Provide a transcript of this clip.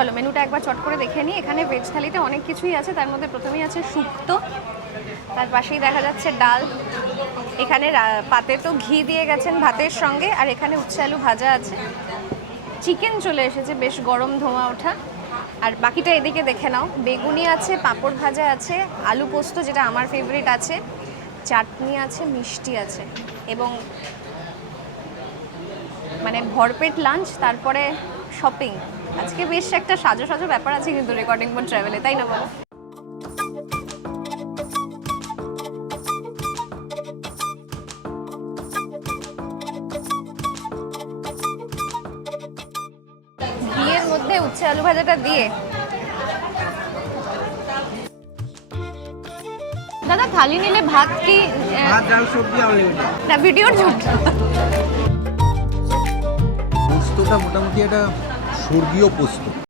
চলো মেনুটা একবার চট করে দেখে নিই। এখানে ভেজ থালিতে অনেক কিছুই আছে, তার মধ্যে প্রথমেই আছে শুক্তো, তার পাশেই দেখা যাচ্ছে ডাল, এখানে পাতে তো ঘি দিয়ে গেছেন ভাতের সঙ্গে, আর এখানে উচ্ছে আলু ভাজা আছে, চিকেন চলে এসেছে বেশ গরম ধোঁয়া ওঠা, আর বাকিটা এদিকে দেখে নাও। বেগুনি আছে, পাঁপড় ভাজা আছে, আলু পোস্ত যেটা আমার ফেভারিট আছে, চাটনি আছে, মিষ্টি আছে, এবং মানে ভরপেট লাঞ্চ, তারপরে শপিং। আজকে বেশ একটা সাজো সাজো ব্যাপার আছে কিন্তু রেকর্ডিং মোড ট্রাভেলে, তাই না বলো? ঘিয়ের মধ্যে উচ্ছে আলু ভাজাটা দিয়ে, দাদা থালি নিলে ভাত কি ভাত ডাল সবজি আনলিমিটেড। না ভিডিওর জন্য? পোস্তটা মোটামুটি একটা স্বর্গীয় পোস্ত।